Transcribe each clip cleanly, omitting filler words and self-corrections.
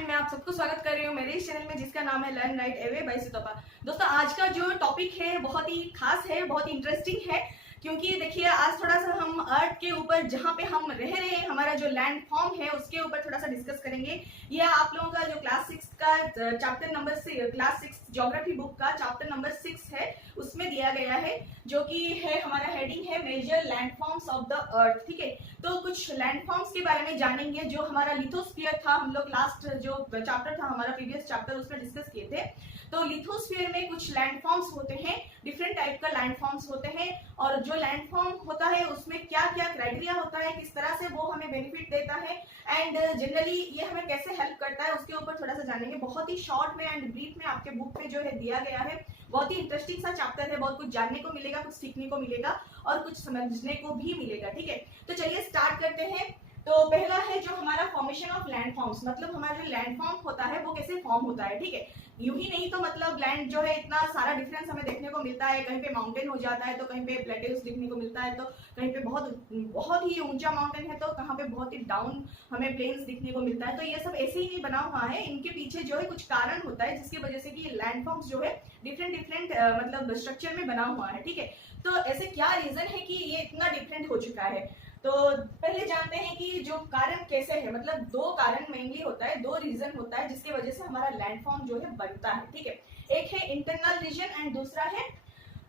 And मैं आप सबको स्वागत कर रही हूँ मेरे इस चैनल में जिसका नाम है लर्न राइट अवे बाय सितोपा। दोस्तों आज का जो टॉपिक है बहुत ही खास है, बहुत ही इंटरेस्टिंग है, क्योंकि देखिए आज थोड़ा सा हम अर्थ के ऊपर जहाँ पे हम रह रहे हैं हमारा जो लैंड फॉर्म है उसके ऊपर थोड़ा सा डिस्कस करेंगे। ये आप लोगों का जो क्लास 6 का chapter number 6 class 6 geography book का चैप्टर नंबर 6 है उसमें दिया गया है, जो कि है हमारा हेडिंग है major land forms of the earth. ठीक है, तो कुछ लैंड फॉर्म्स के बारे में जानेंगे। जो हमारा लिथोस्फीयर था, हम लोग लास्ट जो चैप्टर था हमारा प्रीवियस चैप्टर उसमें डिस्कस किए थे। तो लिथोस्फीयर में कुछ लैंड फॉर्म्स होते हैं, डिफरेंट टाइप का लैंड फॉर्म्स होते हैं, और जो लैंड फॉर्म होता है उसमें क्या क्या क्राइटेरिया होता है, किस तरह से वो हमें बेनिफिट देता है एंड जनरली ये हमें कैसे हेल्प करता है, उसके ऊपर थोड़ा सा जानेंगे। बहुत ही शॉर्ट में एंड ब्रीफ में आपके बुक पे जो है दिया गया है। बहुत ही इंटरेस्टिंग सा चैप्टर है, बहुत कुछ जानने को मिलेगा, कुछ सीखने को मिलेगा और कुछ समझने को भी मिलेगा। ठीक है, तो चलिए स्टार्ट करते हैं। तो पहला है जो हमारा फॉर्मेशन ऑफ लैंड फॉर्म्स, मतलब हमारा जो लैंड फॉर्म होता है वो कैसे फॉर्म होता है। ठीक है, यूं ही नहीं तो मतलब लैंड जो है इतना सारा डिफरेंस हमें देखने को मिलता है। कहीं पे माउंटेन हो जाता है तो कहीं पे प्लेटेव्स दिखने को मिलता है, तो कहीं पे बहुत बहुत ही ऊंचा माउंटेन है तो कहाँ पे बहुत ही डाउन हमें प्लेन्स दिखने को मिलता है। तो ये सब ऐसे ही नहीं बना हुआ है, इनके पीछे जो है कुछ कारण होता है जिसकी वजह से कि लैंड फॉर्म्स जो है डिफरेंट डिफरेंट मतलब स्ट्रक्चर में बना हुआ है। ठीक है, तो ऐसे क्या रीजन है कि ये इतना डिफरेंट हो चुका है। तो पहले जानते हैं कि जो कारण कैसे है, मतलब दो कारण मेनली होता है, दो रीजन होता है जिसकी वजह से हमारा लैंड फॉर्म जो है बनता है। ठीक है, एक है इंटरनल रीजन एंड दूसरा है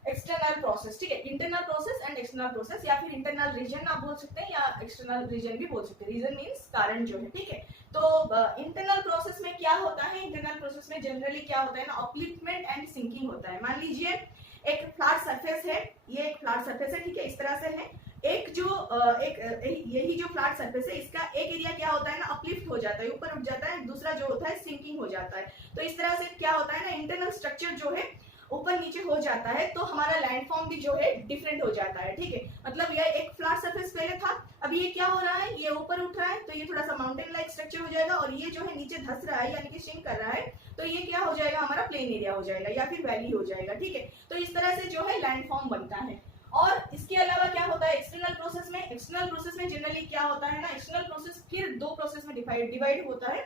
एक्सटर्नल प्रोसेस। ठीक है, internal process and external process, या फिर इंटरनल रीजन आप बोल सकते हैं या एक्सटर्नल रीजन भी बोल सकते हैं। रीजन मींस कारण जो है। ठीक है, तो इंटरनल प्रोसेस में क्या होता है, इंटरनल प्रोसेस में जनरली क्या होता है ना, अपलिफ्टमेंट एंड सिंकिंग होता है। मान लीजिए एक फ्लैट सरफेस है, ये एक फ्लैट सरफेस है। ठीक है, इस तरह से है। एक जो यही जो फ्लैट सरफेस है इसका एक एरिया क्या होता है ना, अपलिफ्ट हो जाता है, ऊपर उठ जाता है, दूसरा जो होता है सिंकिंग हो जाता है। तो इस तरह से क्या होता है ना, इंटरनल स्ट्रक्चर जो है ऊपर नीचे हो जाता है, तो हमारा लैंड फॉर्म भी जो है डिफरेंट हो जाता है। ठीक है, मतलब ये एक फ्लैट सरफेस पहले था, अब ये क्या हो रहा है, ये ऊपर उठ रहा है तो ये थोड़ा सा माउंटेन लाइक स्ट्रक्चर हो जाएगा, और ये जो है नीचे धस रहा है यानी कि सिंक कर रहा है तो ये क्या हो जाएगा, हमारा प्लेन एरिया हो जाएगा या फिर वैली हो जाएगा। ठीक है, तो इस तरह से जो है लैंड फॉर्म बनता है। और इसके अलावा क्या होता है एक्सटर्नल प्रोसेस में, एक्सटर्नल प्रोसेस में जनरली क्या होता है ना, एक्सटर्नल प्रोसेस फिर दो प्रोसेस में डिवाइड होता है।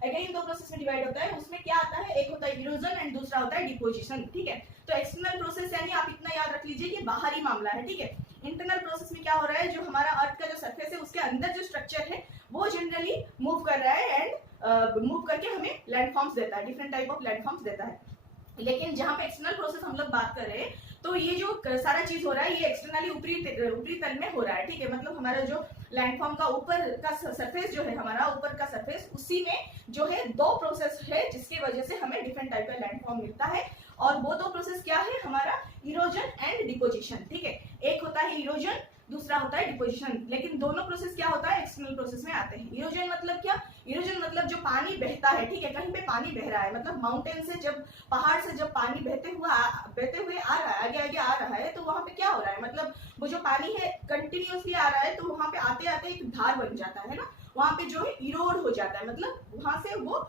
अगेन दो प्रोसेस में डिवाइड होता है, उसमें क्या आता है, एक होता है इरोजन एंड दूसरा होता है डिपोजिशन। ठीक है, तो एक्सटर्नल प्रोसेस यानी आप इतना याद रख लीजिए कि बाहरी मामला है। ठीक है, इंटरनल प्रोसेस में क्या हो रहा है, जो हमारा अर्थ का जो सरफेस है उसके अंदर जो स्ट्रक्चर है वो जनरली मूव कर रहा है एंड मूव करके हमें लैंड फॉर्म्स देता है, different type of land forms देता है। लेकिन जहां पे एक्सटर्नल प्रोसेस हम लोग बात कर रहे हैं तो ये जो सारा चीज हो रहा है ये एक्सटर्नली ऊपरी तल में हो रहा है। ठीक है, मतलब हमारा जो लैंड फॉर्म का ऊपर का सरफेस जो है, हमारा ऊपर का सरफेस, उसी में जो है दो प्रोसेस है जिसकी वजह से हमें डिफरेंट टाइप का लैंड फॉर्म मिलता है। और वो दो प्रोसेस क्या है, हमारा इरोजन एंड डिपोजिशन। ठीक है, एक होता है इरोजन, दूसरा होता है डिपोजिशन, लेकिन दोनों प्रोसेस क्या होता है, एक्सटर्नल प्रोसेस में आते हैं। इरोजन मतलब क्या, इरोजन मतलब जो पानी बहता है। ठीक है, कहीं पे पानी बह रहा है, मतलब माउंटेन से जब, पहाड़ से जब पानी बहते हुए आ रहा है, आगे आगे आ रहा है, तो वहां पे क्या हो रहा है, मतलब वो जो पानी है कंटिन्यूअसली आ रहा है तो वहां पे आते आते एक धार बन जाता है ना, वहां पे जो है इरोड हो जाता है, मतलब वहां से वो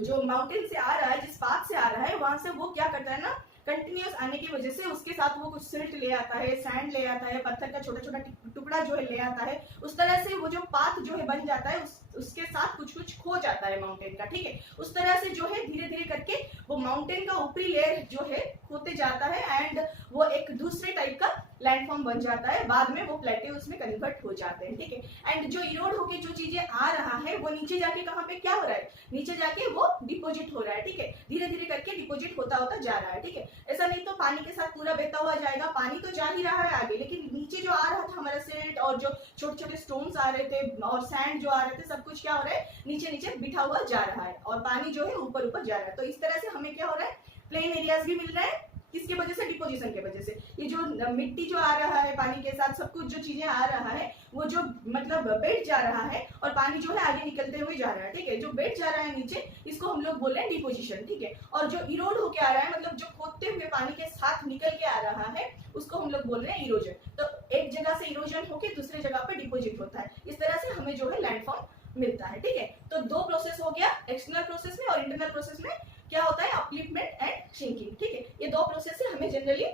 जो माउंटेन से आ रहा है, जिस पाथ से आ रहा है वहां से वो क्या करता है ना, कंटिन्यूअस आने की वजह से उसके साथ वो कुछ सिल्ट ले आता है, सैंड ले आता है, पत्थर का छोटा छोटा टुकड़ा जो है ले आता है, उस तरह से वो जो पाथ जो है बन जाता है, उसके साथ कुछ कुछ खो जाता है माउंटेन का। ठीक है, उस तरह से जो है धीरे धीरे करके वो माउंटेन का ऊपरी लेयर जो है खोते जाता है एंड वो एक दूसरे टाइप का लैंड फॉर्म बन जाता है, बाद में वो प्लेटेव्स में कन्वर्ट हो जाते हैं। ठीक है, एंड जो इरोड होके जो चीजें आ रहा है वो नीचे जाके कहाँ पे क्या हो रहा है, नीचे जाके वो डिपोजिट हो रहा है। ठीक है, धीरे धीरे करके डिपोजिट होता होता जा रहा है। ठीक है, ऐसा नहीं तो पानी के साथ पूरा बहता हुआ जाएगा, पानी तो जा ही रहा है आगे, लेकिन नीचे जो आ रहा था हमारा सिल्ट और जो छोटे छोटे स्टोन्स आ रहे थे और सैंड जो आ रहे थे, सब कुछ क्या हो रहा है, नीचे नीचे बिठा हुआ जा रहा है और पानी जो है ऊपर ऊपर जा रहा है। तो इस तरह से हमें क्या हो रहा है, प्लेन एरियाज भी मिल रहा है, किसके वजह से, डिपोजिशन के वजह से। ये जो मिट्टी जो आ रहा है पानी के साथ, सब कुछ जो चीजें आ रहा है वो जो मतलब बैठ जा रहा है और पानी जो है आगे निकलते हुए जा रहा है। ठीक है, जो बैठ जा रहा है नीचे इसको हम लोग बोल रहे हैं डिपोजिशन। ठीक है, और जो इरोड होके आ रहा है, मतलब जो खोदते हुए पानी के साथ निकल के आ रहा है, उसको हम लोग बोल रहे हैं इरोजन। तो एक जगह से इरोजन होके दूसरे जगह पे डिपोजिट होता है, इस तरह से हमें जो है लैंड फॉर्म मिलता है। ठीक है, तो दो प्रोसेस हो गया, एक्सटर्नल प्रोसेस में और इंटरनल प्रोसेस में क्या होता है, अपलिफ्टमेंट एंड सिंकिंग। ठीक है, ये दो प्रोसेस से हमें जनरली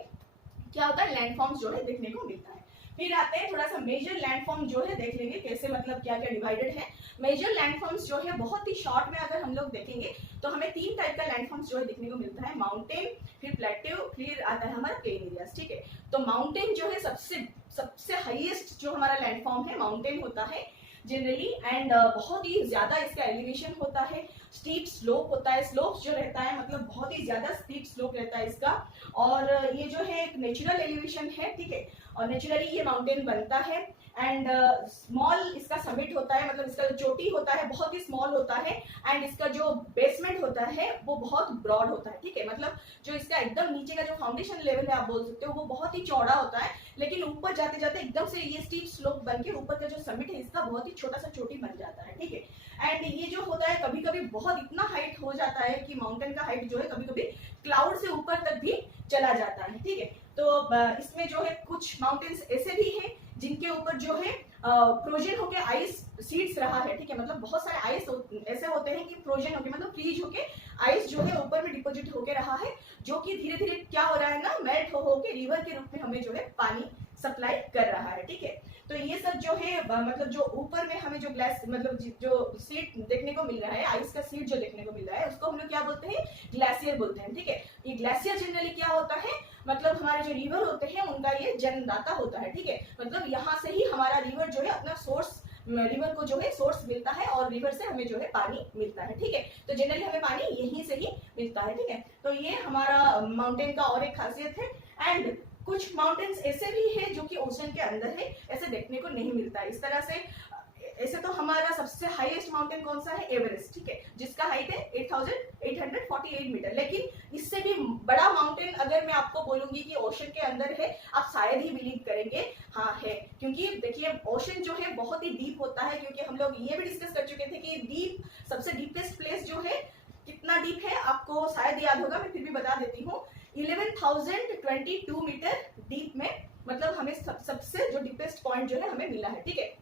क्या होता है, लैंड फॉर्म्स जो है देखने को मिलता है। फिर आते हैं थोड़ा सा मेजर लैंडफॉर्म जो है देख लेंगे कैसे मतलब क्या क्या डिवाइडेड है। मेजर लैंडफॉर्म्स जो है बहुत ही शॉर्ट में अगर हम लोग देखेंगे तो हमें 3 टाइप का लैंडफॉर्म्स जो है देखने को मिलता है, माउंटेन, फिर प्लेट्यू, फिर आता है हमारा प्लेन एरियाज। ठीक है, तो माउंटेन जो है सबसे हाईएस्ट जो हमारा लैंडफॉर्म है माउंटेन होता है जनरली, एंड बहुत ही ज्यादा इसका एलिवेशन होता है, स्टीप स्लोप होता है, स्लोप जो रहता है मतलब बहुत ही ज्यादा स्टीप स्लोप रहता है इसका, और ये जो है एक नेचुरल एलिवेशन है। ठीक है, और नेचुरली ये माउंटेन बनता है, एंड स्मॉल इसका समिट होता है, मतलब इसका जो चोटी होता है बहुत ही स्मॉल होता है, एंड इसका जो बेसमेंट होता है वो बहुत ब्रॉड होता है। ठीक है, मतलब जो इसका एकदम नीचे का जो फाउंडेशन लेवल है आप बोल सकते हो वो बहुत ही चौड़ा होता है, लेकिन ऊपर जाते जाते एकदम से ये स्टीप स्लोप बन के ऊपर का जो समिट है इसका बहुत ही छोटा सा चोटी बन जाता है। ठीक है, एंड ये जो होता है कभी कभी बहुत इतना हाइट हो जाता है कि माउंटेन का हाइट जो है कभी कभी क्लाउड से ऊपर तक भी चला जाता है। ठीक है, तो इसमें जो है कुछ माउंटेन्स ऐसे भी हैं जिनके ऊपर जो है फ्रोजन होके आइस सीड्स रहा है। ठीक है, मतलब बहुत सारे आइस ऐसे होते हैं कि फ्रोजन होके मतलब फ्रीज होके आइस जो है ऊपर में डिपोजिट होके रहा है, जो कि धीरे धीरे क्या हो रहा है ना, मेल्ट हो के रिवर के रूप में हमें जो है पानी सप्लाई कर रहा है। ठीक है, तो ये सब जो है मतलब जो ऊपर में हमें जो ग्लास मतलब जो सीट देखने को मिल रहा है, आइस का सीट जो देखने को मिल रहा है उसको हम लोग क्या बोलते हैं, ग्लेशियर बोलते हैं। ठीक है, ये ग्लेशियर जनरली क्या होता है, मतलब हमारे जो रिवर होते हैं उनका ये जन्मदाता होता है। ठीक है, मतलब यहाँ से ही हमारा रिवर जो है अपना सोर्स, रिवर को जो है सोर्स मिलता है और रिवर से हमें जो है पानी मिलता है। ठीक है, तो जनरली हमें पानी यहीं से ही मिलता है। ठीक है, तो ये हमारा माउंटेन का और एक खासियत है, एंड कुछ माउंटेन्स ऐसे भी है जो कि ओशन के अंदर है, ऐसे देखने को नहीं मिलता है इस तरह से। ऐसे तो हमारा सबसे हाईएस्ट माउंटेन कौन सा है, एवरेस्ट। ठीक है, जिसका हाइट है 8848 मीटर, लेकिन इससे भी बड़ा माउंटेन अगर मैं आपको बोलूंगी कि ओशन के अंदर है, आप शायद ही बिलीव करेंगे, हाँ है, क्योंकि देखिए ओशन जो है बहुत ही डीप होता है, क्योंकि हम लोग ये भी डिस्कस कर चुके थे कि डीप सबसे डीपेस्ट प्लेस जो है कितना डीप है आपको शायद याद होगा, मैं फिर भी बता देती हूँ, 11,022 मीटर डीप में मतलब हमें सबसे जो डीपेस्ट पॉइंट जो है हमें मिला है। ठीक है,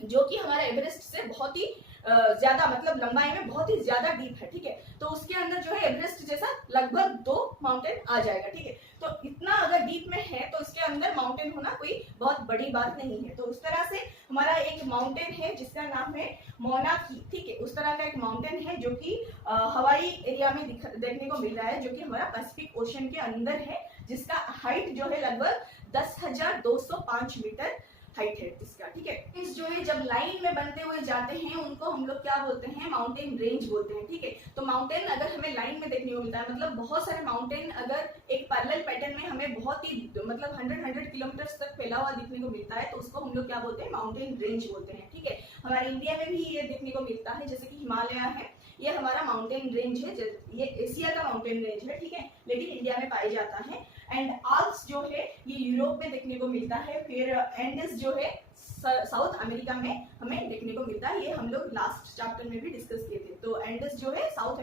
जो कि हमारा एवरेस्ट से बहुत ही ज्यादा मतलब लंबाई में बहुत ही ज्यादा डीप है। ठीक है, तो उसके अंदर जो है एवरेस्ट जैसा लगभग 2 माउंटेन आ जाएगा। ठीक है, तो इतना अगर डीप में है तो इसके अंदर माउंटेन होना कोई बहुत बड़ी बात नहीं है। तो उस तरह से हमारा एक माउंटेन है जिसका नाम है मौना की। ठीक है, उस तरह का एक माउंटेन है जो कि हवाई एरिया में देखने को मिल रहा है, जो कि हमारा पैसिफिक ओशन के अंदर है, जिसका हाइट जो है लगभग 10,205 मीटर हाइट है इसका। ठीक है, इस जो है जब लाइन में बनते हुए जाते हैं उनको हम लोग क्या बोलते हैं, माउंटेन रेंज बोलते हैं। ठीक है, तो माउंटेन अगर हमें लाइन में देखने को मिलता है, मतलब बहुत सारे माउंटेन अगर एक पैरेलल पैटर्न में हमें बहुत ही मतलब 100 किलोमीटर तक फैला हुआ देखने को मिलता है, तो उसको हम लोग क्या बोलते हैं, माउंटेन रेंज बोलते हैं। ठीक है, हमारे इंडिया में भी ये देखने को मिलता है, जैसे कि हिमालय है, ये हमारा माउंटेन रेंज है, ये एशिया का माउंटेन रेंज है। ठीक है, लेकिन इंडिया में पाया जाता है, एंड आल्प्स जो है ये यूरोप में देखने को मिलता है, फिर एंडेस जो है साउथ अमेरिका में हमें देखने को मिलता है, ये हम लोग लास्ट चैप्टर में भी डिस्कस किए थे। तो एंडेस जो है साउथ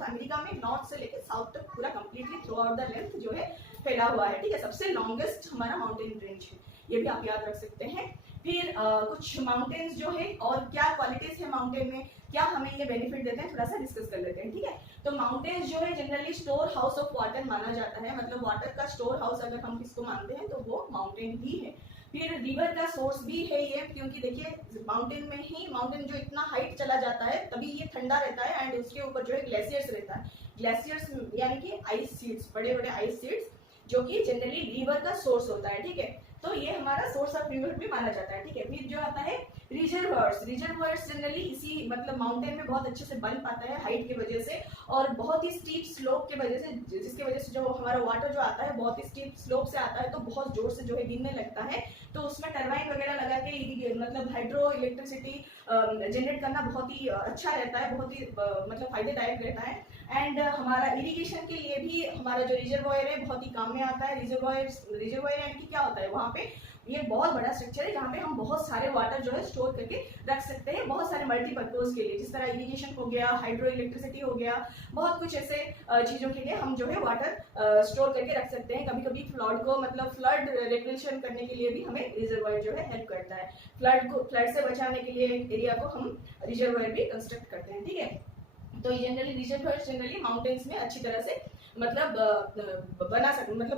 अमेरिका में नॉर्थ से लेकर साउथ तक पूरा completely through out the length जो है फैला हुआ है। ठीक है, सबसे लॉन्गेस्ट हमारा माउंटेन रेंज है, ये भी आप याद रख सकते हैं। फिर कुछ माउंटेन्स जो है और क्या क्वालिटीज है माउंटेन में, क्या हमें ये बेनिफिट देते हैं, थोड़ा सा डिस्कस कर लेते हैं। ठीक है, तो माउंटेन्स जो है generally store house of water माना जाता है, मतलब वाटर का स्टोर हाउस अगर हम किसको मानते हैं तो वो माउंटेन ही है। फिर रिवर का सोर्स भी है ये, क्योंकि देखिए माउंटेन में ही माउंटेन जो इतना हाइट चला जाता है तभी ये ठंडा रहता है, एंड उसके ऊपर जो है ग्लेशियर्स रहता है, ग्लेशियर्स यानी कि आइस शीट्स, बड़े बड़े आइस शीट्स, जो कि जनरली रिवर का सोर्स होता है। ठीक है, तो ये हमारा सोर्स ऑफ रिवर भी माना जाता है। ठीक है, फिर जो आता है रिजर्वायर्स जनरली इसी मतलब माउंटेन में बहुत अच्छे से बन पाता है हाइट की वजह से, और बहुत ही स्टीप स्लोप की वजह से, जिसकी वजह से जो हमारा वाटर जो आता है बहुत ही स्टीप स्लोप से आता है, तो बहुत जोर से जो है गिरने लगता है, तो उसमें टरबाइन वगैरह लगा के मतलब हाइड्रो इलेक्ट्रिसिटी जनरेट करना बहुत ही अच्छा रहता है, बहुत ही मतलब फायदेदायक रहता है। एंड हमारा इरिगेशन के लिए भी हमारा जो रिजर्वायर है बहुत ही काम में आता है। रिजर्वायर यानी कि क्या होता है, वहाँ पे ये बहुत बड़ा स्ट्रक्चर है जहाँ पे हम बहुत सारे वाटर जो है स्टोर करके रख सकते हैं, बहुत सारे मल्टीपर्पज के लिए, जिस तरह इरिगेशन हो गया, हाइड्रो इलेक्ट्रिसिटी हो गया, बहुत कुछ ऐसे चीजों के लिए हम जो है वाटर स्टोर करके रख सकते हैं। कभी कभी फ्लड को मतलब फ्लड रेगुलेशन करने के लिए भी हमें रिजर्वायर जो है हेल्प करता है, फ्लड से बचाने के लिए एरिया को हम रिजर्वायर भी कंस्ट्रक्ट करते हैं। ठीक है, तो जनरली रिजर्वायर जनरली माउंटेन्स में अच्छी तरह से मतलब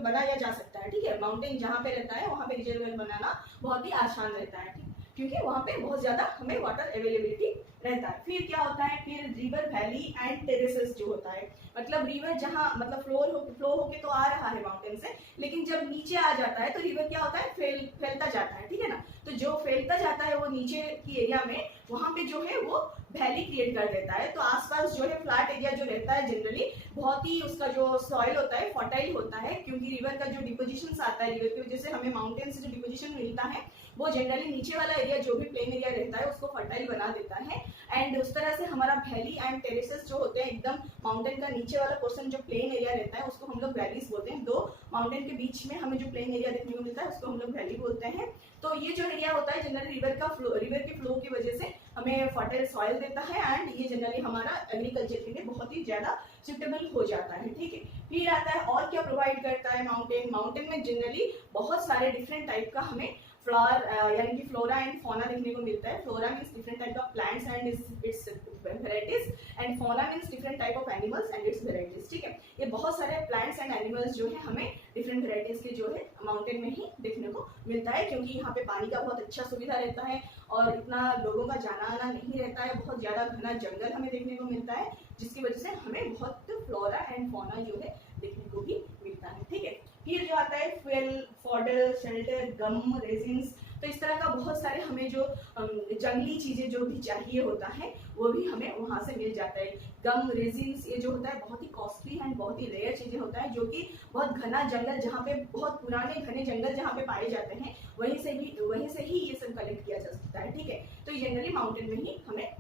बनाया जा सकता है, ठीक है। माउंटेन जहाँ पे रहता है वहाँ पे रिजर्वायर बनाना बहुत ही आसान रहता है, ठीक, क्योंकि वहाँ पे बहुत ज्यादा हमें वाटर अवेलेबिलिटी रहता है। फिर क्या होता है, फिर रिवर वैली एंड टेरेसेस जो होता है, मतलब रिवर जहाँ मतलब फ्लो होके तो आ रहा है माउंटेन से, लेकिन जब नीचे आ जाता है तो रिवर क्या होता है, फैलता जाता है, ठीक है ना। तो जो फैलता जाता है वो नीचे की एरिया में, वहां पे जो है वो वैली क्रिएट कर देता है। तो आसपास जो है फ्लैट एरिया जो रहता है जनरली बहुत ही उसका जो सॉइल होता है फर्टाइल होता है, क्योंकि रिवर का जो डिपोजिशन आता है, रिवर की वजह से हमें माउंटेन से जो डिपोजिशन मिलता है वो जनरली नीचे वाला एरिया जो भी प्लेन एरिया रहता है उसको फर्टाइल बना देता है। एंड उस तरह से हमारा वैली एंड टेरेसेस जो होते हैं, एकदम माउंटेन का नीचे वाला पोर्शन जो प्लेन एरिया रहता है उसको हम लोग वैलीज बोलते हैं। दो माउंटेन के बीच में हमें जो प्लेन एरिया देखने को मिलता है उसको हम लोग वैली बोलते हैं। तो ये जो एरिया होता है जनरली रिवर के फ्लो की वजह से हमें फर्टाइल सॉइल देता है, एंड ये जनरली हमारा एग्रीकल्चर के लिए बहुत ही ज्यादा सुटेबल हो जाता है, ठीक है। फिर आता है और क्या प्रोवाइड करता है माउंटेन में जनरली बहुत सारे डिफरेंट टाइप का हमें यानी कि फ्लोरा एंड फौना देखने को मिलता है। Flora means different type of plants and it's varieties, and fauna means different type of animals and it's varieties, ठीक है। ये बहुत सारे प्लांट्स एंड एनिमल्स जो है हमें डिफरेंट वेराइटीज के जो है माउंटेन में ही देखने को मिलता है, क्योंकि यहाँ पे पानी का बहुत अच्छा सुविधा रहता है और इतना लोगों का जाना आना नहीं रहता है। बहुत ज्यादा घना जंगल हमें देखने को मिलता है, जिसकी वजह से हमें बहुत फ्लोरा एंड फौना जो है देखने को भी मिलता है, ठीक है। फिर जो आता है फ्यूल, फॉडल, शेल्टर, गम, रेजिन्स, तो इस तरह का बहुत सारे हमें जो जंगली चीजें जो भी चाहिए होता है वो भी हमें वहां से मिल जाता है। गम, रेजिन्स ये जो होता है बहुत ही कॉस्टली एंड बहुत ही रेयर चीजें होता है, जो कि बहुत घना जंगल जहाँ पे बहुत पुराने घने जंगल जहाँ पे पाए जाते हैं वहीं से ही ये सब कलेक्ट किया जा सकता है, ठीक है। तो ये जनरली माउंटेन में ही हमें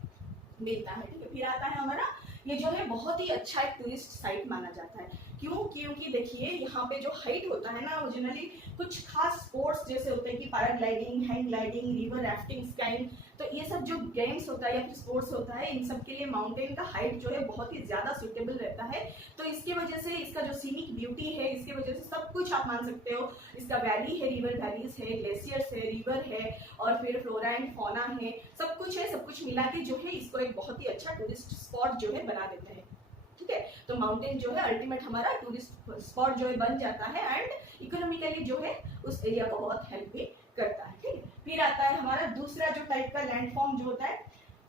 मिलता है, ठीक है। फिर आता है हमारा ये जो है बहुत ही अच्छा एक टूरिस्ट साइट माना जाता है। क्योंकि देखिए यहाँ पे जो हाइट होता है ना वो जनरली कुछ खास स्पोर्ट्स जैसे होते हैं कि paragliding, hang gliding, river rafting, skiing, तो ये सब जो गेम्स होता है या फिर स्पोर्ट्स होता है इन सब के लिए माउंटेन का हाइट जो है बहुत ही ज्यादा सुटेबल रहता है। तो इसकी वजह से इसका जो सीनिक ब्यूटी है, इसकी वजह से सब कुछ आप मान सकते हो। इसका वैली है, रिवर वैलीज है, ग्लेशियर्स है, रिवर है और फिर फ्लोरा एंड फौना है, सब कुछ है। सब कुछ मिला के जो है इसको एक बहुत ही अच्छा टूरिस्ट स्पॉट जो है बना देते हैं, ठीक है। तो माउंटेन जो है अल्टीमेट हमारा टूरिस्ट स्पॉट जो है बन जाता है एंड इकोनॉमिकली जो है उस एरिया को बहुत हेल्प भी करता है, ठीक है। फिर आता है हमारा दूसरा जो टाइप का लैंडफॉर्म जो होता है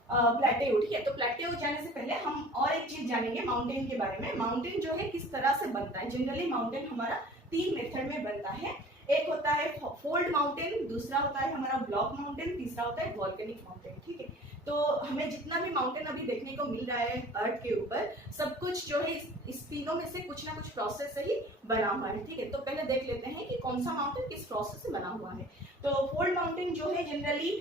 प्लेटेयू, ठीक है। तो प्लेटेयू जाने से पहले हम और एक चीज जानेंगे माउंटेन के बारे में। माउंटेन जो है किस तरह से बनता है। जनरली माउंटेन हमारा 3 मेथड में बनता है। एक होता है फोल्ड माउंटेन, दूसरा होता है हमारा ब्लॉक माउंटेन, तीसरा होता है वॉल्केनिक माउंटेन, ठीक है। तो हमें जितना भी माउंटेन अभी देखने को मिल रहा है अर्थ के ऊपर, सब कुछ जो है इस तीनों में से कुछ ना कुछ प्रोसेस से ही बना हुआ है, ठीक है। तो पहले देख लेते हैं कि कौन सा माउंटेन किस प्रोसेस से बना हुआ है। तो फोल्ड माउंटेन जो है जनरली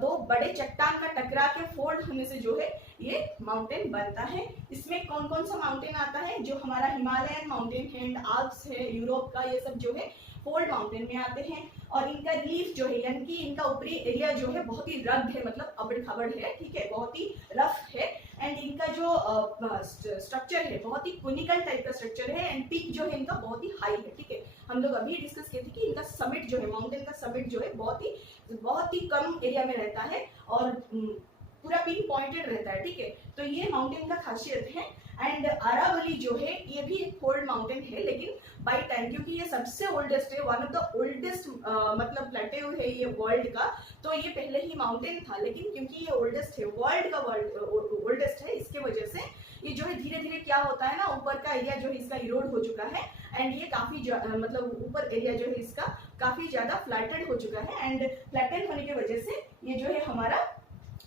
2 बड़े चट्टान का टकरा के फोल्ड होने से जो है ये माउंटेन बनता है। इसमें कौन कौन सा माउंटेन आता है, जो हमारा हिमालयन माउंटेन है, आल्प्स है यूरोप का, ये सब जो है फोल्ड माउंटेन में आते हैं। और इनका लीफ जो है यानी कि इनका ऊपरी एरिया जो है बहुत ही रग्ड है, मतलब अबड़ खबड़ है, ठीक है, बहुत ही रफ है। एंड इनका जो स्ट्रक्चर है बहुत ही कोनिकल टाइप का स्ट्रक्चर है, एंड पीक जो है इनका बहुत ही हाई है, ठीक है। हम लोग अभी डिस्कस किए थे कि इनका समिट जो है, माउंटेन का समिट जो है बहुत ही कम एरिया में रहता है और पूरा पिन पॉइंटेड रहता है, ठीक है। तो ये माउंटेन का खासियत है। एंड अरावली जो है ये भी एक फोल्ड माउंटेन है, लेकिन बाई टाइम, क्योंकि ये सबसे ओल्डेस्ट है, वन ऑफ द ओल्डेस्ट मतलब प्लेटेयू है ये वर्ल्ड का। तो ये पहले ही माउंटेन था, लेकिन क्योंकि ये ओल्डेस्ट है, वर्ल्ड का ओल्डेस्ट है, इसके वजह से ये जो है धीरे धीरे क्या होता है ना, ऊपर का एरिया जो है इसका इरोड हो चुका है एंड ये काफी मतलब ऊपर एरिया जो है इसका काफी ज्यादा फ्लैटेड हो चुका है। एंड फ्लैटेड होने की वजह से ये जो है हमारा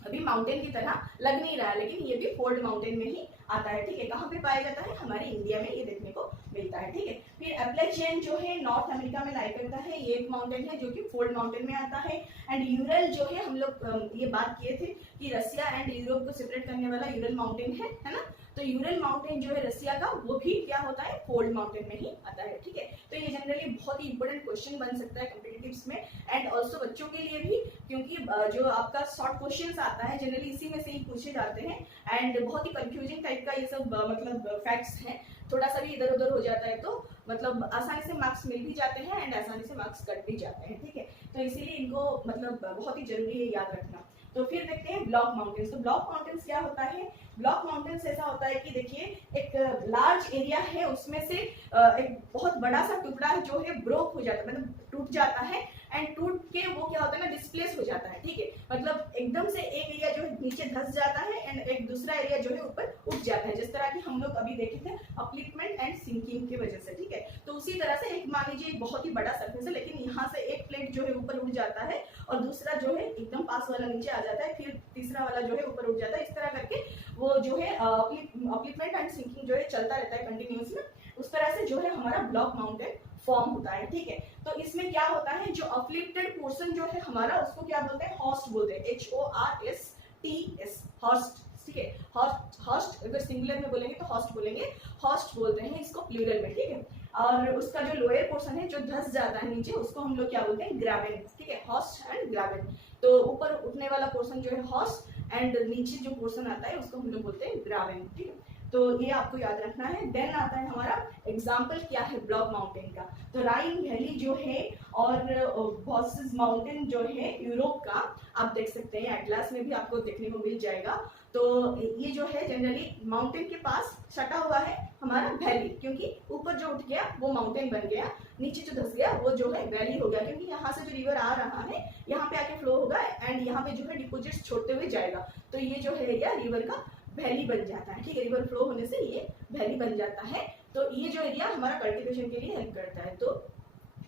अभी माउंटेन की तरह लग नहीं रहा है, लेकिन ये भी फोल्ड माउंटेन में ही आता है, ठीक है। कहाँ पे पाया जाता है, हमारे इंडिया में ये देखने को मिलता है, ठीक है। फिर एप्लेचियन जो है नॉर्थ अमेरिका में लाई करता है, ये एक माउंटेन है जो कि फोल्ड माउंटेन में आता है। एंड यूरल जो है हम लोग ये बात किए थे कि रसिया एंड यूरोप को सेपरेट करने वाला यूरल माउंटेन है ना। तो यूरल माउंटेन जो है रसिया का, वो भी क्या होता है, फोल्ड माउंटेन में ही आता है, ठीक है। तो ये जनरली बहुत ही इंपॉर्टेंट क्वेश्चन बन सकता है कॉम्पिटिटिव्स में एंड ऑल्सो बच्चों के लिए भी, क्योंकि जो आपका शॉर्ट क्वेश्चन आता है जनरली इसी में से ही पूछे जाते हैं। एंड बहुत ही कंफ्यूजिंग टाइप का ये सब मतलब फैक्ट्स हैं, थोड़ा सा भी इधर उधर हो जाता है तो मतलब आसानी से मार्क्स मिल भी जाते हैं एंड आसानी से मार्क्स कट भी जाते हैं, ठीक है। तो इसीलिए इनको मतलब बहुत ही जरूरी है याद रखना। तो फिर देखते हैं ब्लॉक माउंटेन्स। तो ब्लॉक माउंटेन्स क्या होता है? ब्लॉक माउंटेन्स ऐसा होता है कि देखिए एक लार्ज एरिया है, उसमें से एक बहुत बड़ा सा टुकड़ा जो है ब्रोक हो जाता है, मतलब टूट जाता है, एंड टूट के वो क्या होता है ना, डिस्प्लेस हो जाता है, ठीक है। मतलब एकदम से एक एरिया जो है नीचे धंस जाता है एंड एक दूसरा एरिया जो है ऊपर उठ जाता है, जिस तरह की हम लोग अभी देखे थे अपलिफ्टमेंट एंड सिंकिंग की वजह से, ठीक है। तो उसी तरह से एक मान लीजिए एक बहुत ही बड़ा सर्फेस है, लेकिन यहाँ से एक प्लेट जो है ऊपर उठ जाता है और दूसरा जो है एकदम पास वाला नीचे आ जाता है, फिर तीसरा वाला जो है ऊपर उठ जाता है। इस तरह करके वो जो है अपलिफ्टमेंट एंड सिंकिंग जो है चलता रहता है कंटिन्यूअसली। उस तरह से जो है हमारा ब्लॉक माउंटेन फॉर्म होता है, ठीक है। तो इसमें क्या होता है, जो अपलिफ्टेड पोर्शन जो है हमारा, उसको क्या बोलते हैं? हॉस्ट बोलते हैं, HORSTS, हॉस्ट, ठीक है। हॉस्ट अगर सिंगुलर में बोलेंगे तो हॉस्ट बोलेंगे, हॉस्ट बोलते हैं इसको प्लूरल में, ठीक है। और उसका जो लोअर पोर्शन है जो धंस जाता है नीचे, उसको हम लोग क्या बोलते हैं? ग्रावेन, ठीक है। हॉस्ट एंड ग्रावेन। तो ऊपर उठने वाला पोर्शन जो है हॉस्ट एंड नीचे जो पोर्शन आता है उसको हम लोग बोलते हैं ग्रावेन, ठीक है। तो ये आपको याद रखना है। देन आता है हमारा एग्जाम्पल क्या है ब्लॉक माउंटेन का। तो राइन वैली जो है और वॉसिस माउंटेन जो है यूरोप का, आप देख सकते हैं एटलास में भी आपको देखने को मिल जाएगा। तो ये जो है जनरली माउंटेन के पास सटा हुआ है हमारा वैली, क्योंकि ऊपर जो उठ गया वो माउंटेन बन गया, नीचे जो धस गया वो जो है वैली हो गया, क्योंकि यहाँ से जो रिवर आ रहा है यहाँ पे आके फ्लो होगा एंड यहाँ पे जो है डिपोजिट्स छोड़ते हुए जाएगा। तो ये जो है एरिया रिवर का वैली बन जाता है, ठीक है। रिवर फ्लो होने से ये वैली बन जाता है। तो ये जो एरिया हमारा कल्टीवेशन के लिए हेल्प करता है। तो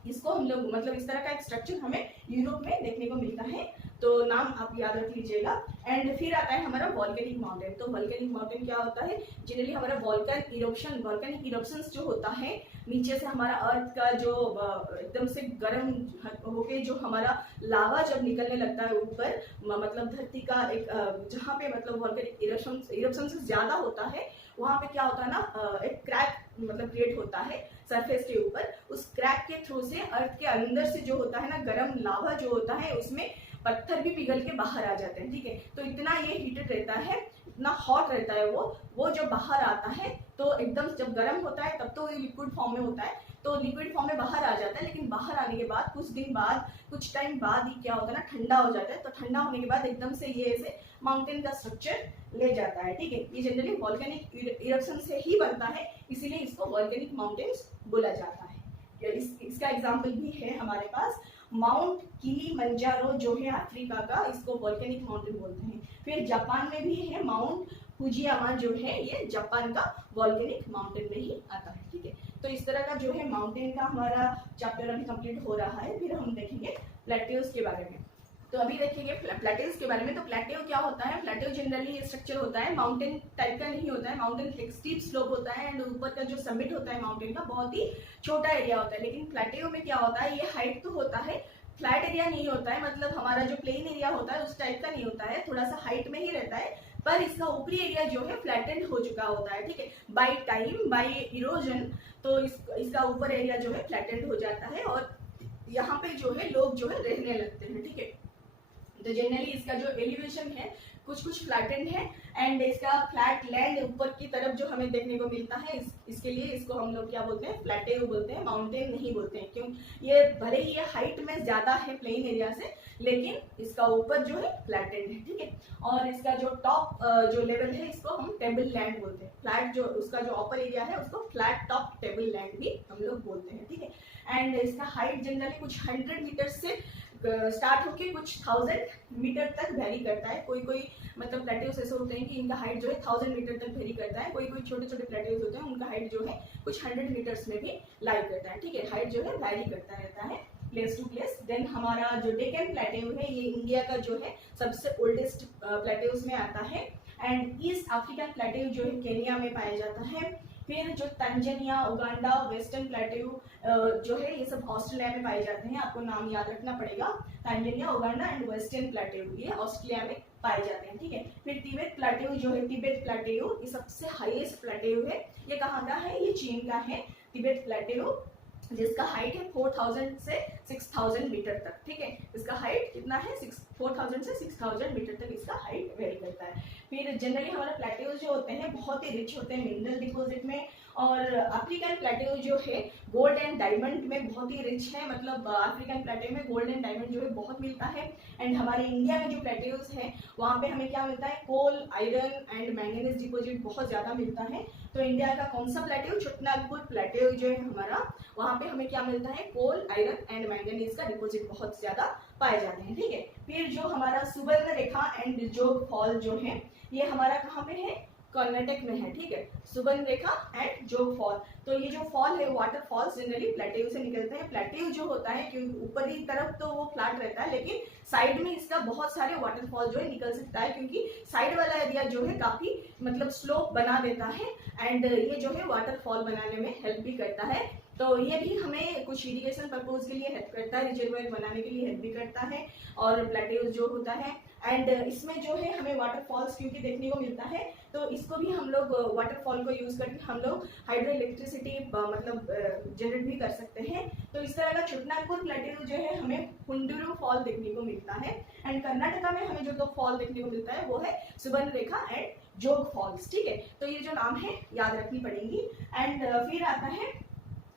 इसको हम लोग मतलब इस तरह का एक स्ट्रक्चर हमें यूरोप में देखने को मिलता है, तो नाम आप याद रख लीजिएगा। एंड फिर आता है हमारा वॉल्केनिक माउंटेन। तो वॉल्केनिक माउंटेन क्या होता है? जनरली हमारा वॉल्केनिक इरप्शंस जो होता है नीचे से हमारा अर्थ का जो एकदम से गर्म होके जो हमारा लावा जब निकलने लगता है ऊपर, मतलब धरती का एक जहाँ पे मतलब वॉल्केनिक इरप्शंस ज्यादा होता है, वहाँ पे क्या होता है ना, एक क्रैक मतलब क्रिएट होता है सरफेस के ऊपर। उस क्रैक के थ्रू से अर्थ के अंदर से जो होता है ना गर्म लावा जो होता है, उसमें पत्थर भी पिघल के बाहर आ जाते हैं, ठीक है। तो इतना ये हीटेड रहता है, इतना हॉट रहता है वो जब बाहर आता है तो एकदम जब गर्म होता है तब तो ये लिक्विड फॉर्म में होता है, तो लिक्विड फॉर्म में बाहर आ जाता है। लेकिन बाहर आने के बाद कुछ दिन बाद, कुछ टाइम बाद ही क्या होता है ना, ठंडा हो जाता है। तो ठंडा होने के बाद एकदम से ये ऐसे माउंटेन का स्ट्रक्चर ले जाता है, ठीक है। ये जनरली वॉल्केनिक इरप्शन से ही बनता है, इसीलिए इसको वॉल्केनिक माउंटेन्स बोला जाता है। इसका एग्जाम्पल भी है हमारे पास, माउंट किलिमंजारो जो है अफ्रीका का, इसको वॉल्केनिक माउंटेन बोलते हैं। फिर जापान में भी है माउंट फुजियामा जो है, ये जापान का वॉल्केनिक माउंटेन में ही आता है, ठीक है। तो इस तरह का जो है माउंटेन का हमारा चैप्टर अभी कंप्लीट हो रहा है। फिर हम देखेंगे प्लेट्यूज के बारे में। तो अभी देखेंगे प्लेट्यूज के बारे में। तो प्लेट्यू क्या होता है? प्लेट्यू जनरली स्ट्रक्चर होता है, माउंटेन टाइप का नहीं होता है। माउंटेन एक स्टीप स्लोप होता है एंड ऊपर का जो समिट होता है माउंटेन का बहुत ही छोटा एरिया होता है। लेकिन प्लेट्यू में क्या होता है, ये हाइट तो होता है, फ्लैट एरिया नहीं होता है, मतलब हमारा जो प्लेन एरिया होता है उस टाइप का नहीं होता है, थोड़ा सा हाइट में ही रहता है, पर इसका ऊपरी एरिया जो है फ्लैटेंड हो चुका होता है, ठीक है, बाय टाइम, बाय इरोजन। तो इसका ऊपर एरिया जो है फ्लैटेंड हो जाता है और यहाँ पे जो है लोग जो है रहने लगते हैं, ठीक है। तो जनरली इसका जो एलिवेशन है कुछ फ्लैटेंड है एंड इसका फ्लैट लैंड ऊपर की तरफ जो हमें देखने को मिलता है, इसके लिए इसको हम लोग क्या बोलते हैं? प्लेट्यू बोलते हैं, माउंटेन नहीं बोलते हैं। क्यों? ये भले ही ये हाइट में ज्यादा है प्लेन एरिया से, लेकिन इसका ऊपर जो है फ्लैटेंड है, ठीक है। और इसका जो टॉप जो लेवल है इसको हम टेबल लैंड बोलते हैं। फ्लैट जो उसका जो अपर एरिया है उसको फ्लैट टॉप टेबल लैंड भी हम लोग बोलते हैं, ठीक है। एंड इसका हाइट जनरली कुछ 100 मीटर से स्टार्ट होके कुछ 1000 मीटर तक वेरी करता है। कोई मतलब प्लेट्यूज ऐसे होते हैं कि इनका हाइट जो है 1000 मीटर तक वेरी करता है। कोई छोटे छोटे प्लेट्यूज होते हैं उनका हाइट जो है कुछ 100 मीटर्स में भी लाई करता है, ठीक है। हाइट जो है वेरी करता रहता है प्लेस टू प्लेस। देन हमारा जो डेक्कन प्लेट्यू है, ये इंडिया का जो है सबसे ओल्डेस्ट प्लेट्यूज में आता है। एंड ईस्ट अफ्रीकन प्लेट्यू जो है केनिया में पाया जाता है। फिर जो तंजानिया, उगांडा, वेस्टर्न प्लेट्यू जो है ये सब ऑस्ट्रेलिया में पाए जाते हैं। आपको नाम याद रखना पड़ेगा, Tanzania, Uganda and western plateau, ये ऑस्ट्रेलिया में पाए जाते हैं, ठीक है। फिर तिब्बत प्लेट्यू जो है, तिब्बत प्लेट्यू ये सबसे हाईएस्ट प्लेट्यू है। ये कहाँ का है? ये चीन का है तिब्बत प्लेट्यू, जिसका हाइट है 4000 से 6000 मीटर तक, ठीक है। इसका हाइट कितना है? 4000 से 6000 मीटर तक इसका हाइट वेरी करता है। फिर जनरली हमारे प्लेट्यूज जो होते हैं बहुत ही रिच होते हैं मिनरल डिपॉजिट में और अफ्रीकन प्लेटेओ जो है गोल्ड एंड डायमंड में बहुत ही रिच है, मतलब अफ्रीकन प्लेटेओ में गोल्ड एंड डायमंड जो है बहुत मिलता है। एंड हमारे इंडिया में जो प्लेटेओज है वहाँ पे हमें क्या मिलता है, कोल, आयरन एंड मैंगनीज डिपॉजिट बहुत ज़्यादा मिलता है। तो इंडिया का कौन सा प्लेटेओ, छोटानागपुर प्लेटेओ जो है हमारा, वहाँ पे हमें क्या मिलता है, कोल, आयरन एंड मैंगनीज का डिपॉजिट बहुत ज़्यादा पाए जाते हैं। ठीक है, फिर जो हमारा सुवर्ण रेखा एंड जोग फॉल जो है ये हमारा कहाँ पे है, कर्नाटक में है। ठीक है, सुवर्ण रेखा एंड जोग फॉल। तो ये जो फॉल है वाटर फॉल्स जनरली प्लेटेओ से निकलते हैं। प्लेटेओ जो होता है क्योंकि ऊपरी तरफ तो वो फ्लैट रहता है, लेकिन साइड में इसका बहुत सारे वाटरफॉल जो है निकल सकता है, क्योंकि साइड वाला एरिया जो है काफी मतलब स्लोप बना देता है एंड ये जो है वाटरफॉल बनाने में हेल्प भी करता है। तो ये भी हमें कुछ इरिगेशन पर्पज के लिए हेल्प करता है, रिजर्वायर बनाने के लिए हेल्प भी करता है। और प्लेटेओ जो होता है एंड इसमें जो है हमें वाटरफॉल्स क्योंकि देखने को मिलता है, तो इसको भी हम लोग वाटरफॉल को यूज करके हम लोग हाइड्रो इलेक्ट्रिसिटी मतलब जनरेट भी कर सकते हैं। तो इस तरह का छोटानागपुर प्लेटेओ जो है हमें हुंडुरु फॉल देखने को मिलता है। एंड कर्नाटका में हमें जो दो फॉल देखने को मिलता है वो है सुवर्ण रेखा एंड जोग फॉल्स। ठीक है, तो ये जो नाम है याद रखनी पड़ेंगी। एंड फिर आता है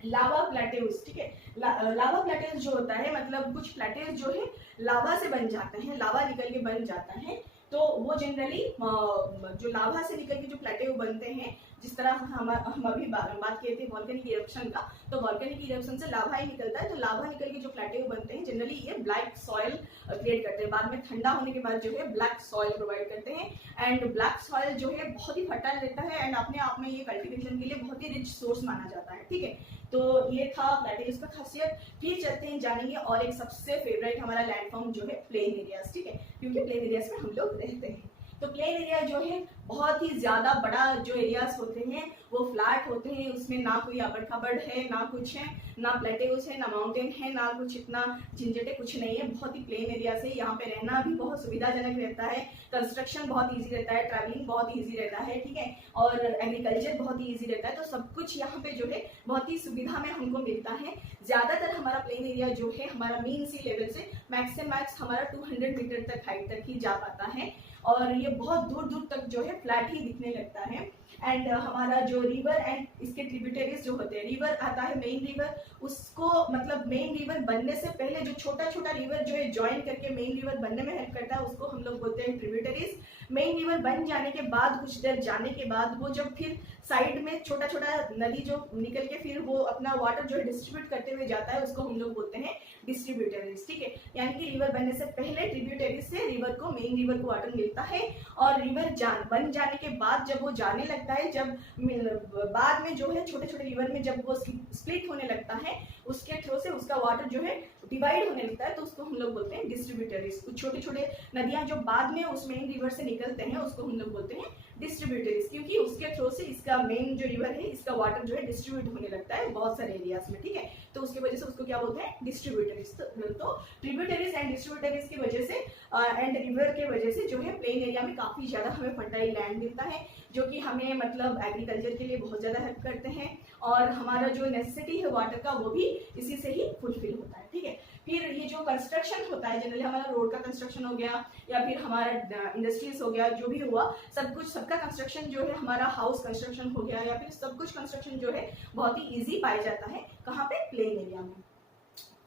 लावा प्लेटेउस। ठीक है, लावा प्लेटेउस जो होता है मतलब कुछ प्लेटेउस जो है लावा से बन जाते हैं, लावा निकल के बन जाता है। तो वो जनरली जो लावा से निकल के जो प्लेटेओ बनते हैं, जिस तरह हम अभी बात किए थे वॉल्केनिक इरप्शन का, तो वॉल्केनिक इरप्शन से लावा ही निकलता है। तो लावा निकल के जो प्लेटेओ बनते हैं जनरली ये ब्लैक सॉइल क्रिएट करते हैं, बाद में ठंडा होने के बाद जो है ब्लैक सॉइल प्रोवाइड करते हैं। एंड ब्लैक सॉइल जो है बहुत ही फर्टाइल रहता है एंड अपने आप में ये कल्टिवेशन के लिए बहुत ही रिच सोर्स माना जाता है। ठीक है, तो ये था प्लेटेओस का खासियत। फिर चलते हैं जानेंगे और एक सबसे फेवरेट हमारा लैंडफॉर्म जो है प्लेन एरियाज। ठीक है, क्योंकि प्लेन एरियाज में हम लोग रहते हैं। तो प्लेन एरिया जो है बहुत ही ज्यादा बड़ा जो एरियाज होते हैं वो फ्लैट होते हैं, उसमें ना कोई आबड़ खाबड़ है, ना कुछ है, ना प्लेटेओस है, ना माउंटेन है, ना कुछ इतना झंझट है, कुछ नहीं है। बहुत ही प्लेन एरिया से यहाँ पे रहना भी बहुत सुविधाजनक रहता है, कंस्ट्रक्शन बहुत इजी रहता है, ट्रैवलिंग बहुत इजी रहता है। ठीक है, और एग्रीकल्चर बहुत ही इजी रहता है। तो सब कुछ यहाँ पे जो है बहुत ही सुविधा में हमको मिलता है। ज्यादातर हमारा प्लेन एरिया जो है हमारा मेन सी लेवल से मैक्स से मैक्स हमारा 200 मीटर तक हाइट तक ही जा पाता है और ये बहुत दूर दूर तक जो है फ्लैट ही दिखने लगता है। एंड हमारा जो रिवर एंड इसके ट्रिब्यूटरीज जो होते हैं, रिवर आता है मेन रिवर, उसको मतलब मेन रिवर बनने से पहले जो छोटा छोटा रिवर जो है ज्वाइन करके मेन रिवर बनने में हेल्प करता है उसको हम लोग बोलते हैं ट्रिब्यूटरीज। मेन रिवर बन जाने के बाद कुछ देर जाने के बाद वो जब फिर साइड में छोटा छोटा नदी जो निकल के फिर वो अपना वाटर जो है डिस्ट्रीब्यूट करते हुए जाता है उसको हम लोग बोलते हैं डिस्ट्रीब्यूटरीज। ठीक है, यानी कि रिवर बनने से पहले ट्रिब्यूटरीज से रिवर को मेन रिवर को वाटर मिलता है और रिवर बन जाने के बाद जब वो जाने लगता है, जब बाद में जो है छोटे छोटे रिवर में जब वो स्प्लिट होने लगता है उसके थ्रू से उसका वाटर जो है डिवाइड होने लगता है तो उसको हम लोग बोलते हैं डिस्ट्रीब्यूटरीज। कुछ छोटे छोटे नदियां जो बाद में उस मेन रिवर से निकलते हैं उसको हम लोग बोलते हैं डिस्ट्रीब्यूटरीज, क्योंकि उसके थ्रू से इसका मेन जो रिवर है इसका वाटर जो है डिस्ट्रीब्यूट होने लगता है बहुत सारे एरियाज में। ठीक है, तो उसकी वजह से उसको क्या बोलते हैं डिस्ट्रीब्यूटरीज। तो ट्रिब्यूटरीज एंड डिस्ट्रीब्यूटरीज की वजह से एंड रिवर के वजह से जो है प्लेन एरिया में काफी ज्यादा हमें फर्टाइल लैंड मिलता है जो कि हमें मतलब एग्रीकल्चर के लिए बहुत ज्यादा हेल्प करते हैं और हमारा जो नेसेसिटी है वाटर का वो भी इसी से ही फुलफिल होता है। ठीक है, फिर ये जो कंस्ट्रक्शन होता है जनरली हमारा रोड का कंस्ट्रक्शन हो गया या फिर हमारा इंडस्ट्रीज हो गया, जो भी हुआ सब कुछ सबका कंस्ट्रक्शन जो है हमारा हाउस कंस्ट्रक्शन हो गया या फिर सब कुछ कंस्ट्रक्शन जो है बहुत ही इजी पाया जाता है कहाँ पे, प्लेन एरिया में।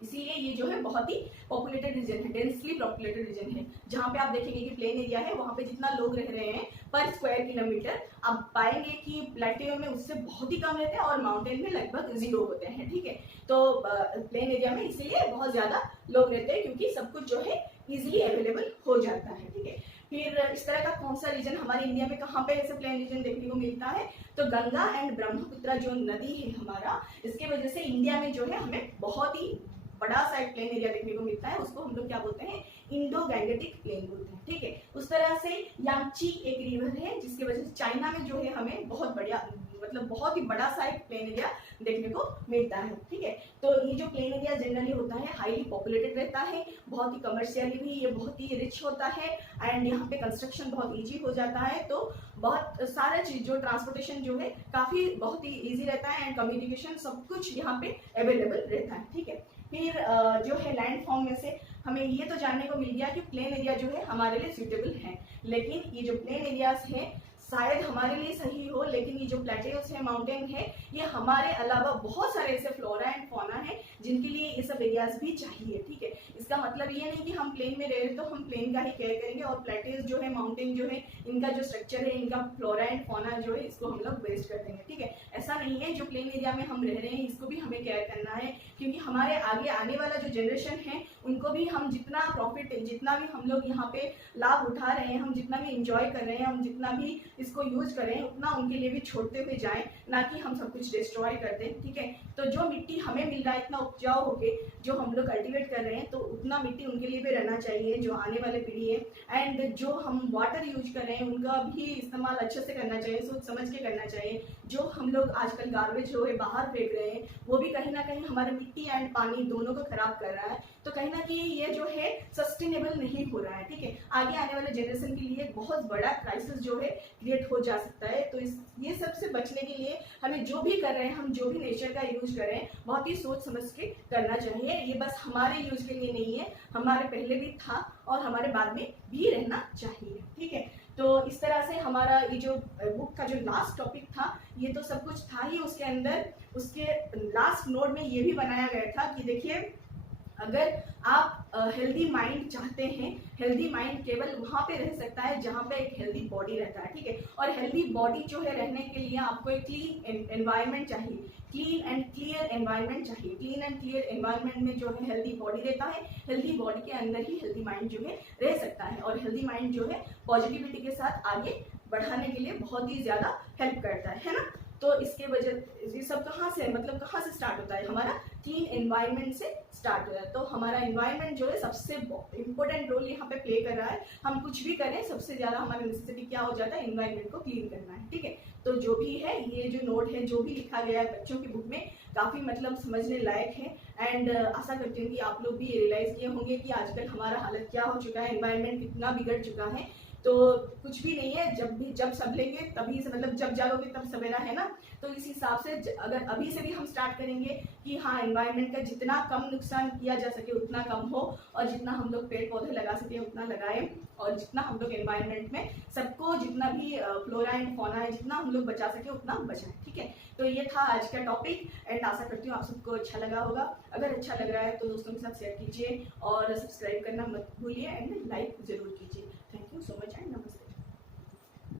इसीलिए ये जो है बहुत ही पॉपुलेटेड रीजन है, डेंसली पॉपुलेटेड रीजन है। जहाँ पे आप देखेंगे कि प्लेन एरिया है वहाँ पे जितना लोग रह रहे हैं पर स्क्वायर किलोमीटर आप पाएंगे कि प्लेटेओ में उससे बहुत ही कम रहते हैं और माउंटेन में लगभग 0 होते हैं। ठीक है, तो प्लेन एरिया में इसीलिए बहुत ज्यादा लोग रहते हैं क्योंकि सब कुछ जो है इजिली अवेलेबल हो जाता है। ठीक है, फिर इस तरह का कौन सा रीजन हमारे इंडिया में कहाँ पे ऐसे प्लेन रीजन देखने को मिलता है, तो गंगा एंड ब्रह्मपुत्र जो नदी है हमारा, इसके वजह से इंडिया में जो है हमें बहुत ही बड़ा सा एक प्लेन एरिया देखने को मिलता है, उसको हम लोग क्या बोलते हैं इंडो गैंगेटिक प्लेन बोलते हैं। ठीक है, उस तरह से यांगची एक रिवर है जिसकी वजह से चाइना में जो है हमें बहुत बढ़िया मतलब बहुत ही बड़ा सा एक प्लेन एरिया देखने को मिलता है। ठीक है, तो ये जो प्लेन एरिया जनरली होता है हाईली पॉपुलेटेड रहता है, बहुत ही कमर्शियली भी ये बहुत ही रिच होता है एंड यहाँ पे कंस्ट्रक्शन बहुत इजी हो जाता है। तो बहुत सारा चीज जो ट्रांसपोर्टेशन जो है काफी बहुत ही इजी रहता है एंड कम्युनिकेशन सब कुछ यहाँ पे अवेलेबल रहता है। ठीक है, फिर जो है लैंड फॉर्म में से हमें ये तो जानने को मिल गया कि प्लेन एरिया जो है हमारे लिए सूटेबल है, लेकिन ये जो प्लेन एरियाज है शायद हमारे लिए सही हो, लेकिन ये जो प्लेटेओस है, माउंटेन है, ये हमारे अलावा बहुत सारे ऐसे फ्लोरा एंड फौना है जिनके लिए ये सब एरियाज भी चाहिए। ठीक है, इसका मतलब ये नहीं कि हम प्लेन में रह रहे तो हम प्लेन का ही केयर करेंगे और प्लेटेओस जो है, माउंटेन जो है, इनका जो स्ट्रक्चर है, इनका फ्लोरा एंड फौना जो है, इसको हम लोग वेस्ट कर देंगे। ठीक है, ऐसा नहीं है। जो प्लेन एरिया में हम रह रहे हैं इसको भी हमें केयर करना है, क्योंकि हमारे आगे आने वाला जो जनरेशन है उनको भी हम जितना प्रॉफिट, जितना भी हम लोग यहाँ पे लाभ उठा रहे हैं, हम जितना भी इंजॉय कर रहे हैं, हम जितना भी इसको यूज कर रहे हैं, उतना उनके लिए भी छोड़ते हुए जाएं, ना कि हम सब कुछ डिस्ट्रॉय कर दें। ठीक है, तो जो मिट्टी हमें मिल रहा है इतना उपजाऊ होके जो हम लोग कल्टिवेट कर रहे हैं, तो उतना मिट्टी उनके लिए भी रहना चाहिए जो आने वाले पीढ़ी है। एंड जो हम वाटर यूज कर रहे हैं उनका भी इस्तेमाल अच्छे से करना चाहिए, सोच समझ के करना चाहिए। जो हम लोग आजकल गार्बेज जो है बाहर फेंक रहे हैं वो भी कहीं ना कहीं हमारे मिट्टी एंड पानी दोनों को खराब कर रहा है, तो कहीं ना कहीं ये जो है सस्टेनेबल नहीं हो रहा है। ठीक है, आगे आने वाले जनरेशन के लिए बहुत बड़ा क्राइसिस जो है क्रिएट हो जा सकता है। तो ये सब से बचने के लिए हमें जो भी कर रहे हैं, हम जो भी नेचर का यूज कर रहे हैं, बहुत ही सोच समझ के करना चाहिए। ये बस हमारे यूज के लिए नहीं है, हमारे पहले भी था और हमारे बाद में भी रहना चाहिए। ठीक है, तो इस तरह से हमारा ये जो बुक का जो लास्ट टॉपिक था, ये तो सब कुछ था ही उसके अंदर। उसके लास्ट नोट में ये भी बनाया गया था कि देखिए, अगर आप हेल्दी माइंड चाहते हैं, हेल्दी माइंड केवल वहां पे रह सकता है जहां पे एक हेल्दी बॉडी रहता है। ठीक है, और हेल्दी बॉडी जो है रहने के लिए आपको एक क्लीन एनवायरनमेंट चाहिए, क्लीन एंड क्लियर एनवायरनमेंट चाहिए। क्लीन एंड क्लियर एनवायरनमेंट में जो है हेल्दी बॉडी रहता है, हेल्दी बॉडी के अंदर ही हेल्दी माइंड जो है रह सकता है, और हेल्दी माइंड जो है पॉजिटिविटी के साथ आगे बढ़ाने के लिए बहुत ही ज्यादा हेल्प करता है ना। तो इसके वजह ये सब कहाँ से, मतलब कहाँ से स्टार्ट होता है, हमारा क्लीन एनवायरनमेंट से स्टार्ट होता है। तो हमारा एनवायरनमेंट जो है सबसे इंपॉर्टेंट रोल यहाँ पे प्ले कर रहा है। हम कुछ भी करें, सबसे ज्यादा हमारा नेसेसिटी क्या हो जाता है, एनवायरनमेंट को क्लीन करना है। ठीक है, तो जो भी है, ये जो नोट है, जो भी लिखा गया है बच्चों की बुक में, काफी मतलब समझने लायक है। एंड आशा करती हूँ कि आप लोग भी रियलाइज किए होंगे कि आजकल हमारा हालत क्या हो चुका है, एनवायरनमेंट कितना बिगड़ चुका है। तो कुछ भी नहीं है, जब सब लेंगे तभी से, मतलब जब जागोगे तब सवेरा है ना। तो इस हिसाब से अगर अभी से भी हम स्टार्ट करेंगे कि हाँ, एनवायरनमेंट का जितना कम नुकसान किया जा सके उतना कम हो, और जितना हम लोग पेड़ पौधे लगा सके उतना लगाएं, और जितना हम लोग एनवायरनमेंट में सबको जितना भी फ्लोरा एंड फौना है, जितना हम लोग बचा सके उतना बचाएं। ठीक है, तो ये था आज का टॉपिक। एंड आशा करती हूँ आप सबको अच्छा लगा होगा। अगर अच्छा लग रहा है तो दोस्तों के साथ शेयर कीजिए और सब्सक्राइब करना मत भूलिए एंड लाइक जरूर कीजिए। Thank you so much and नमस्ते।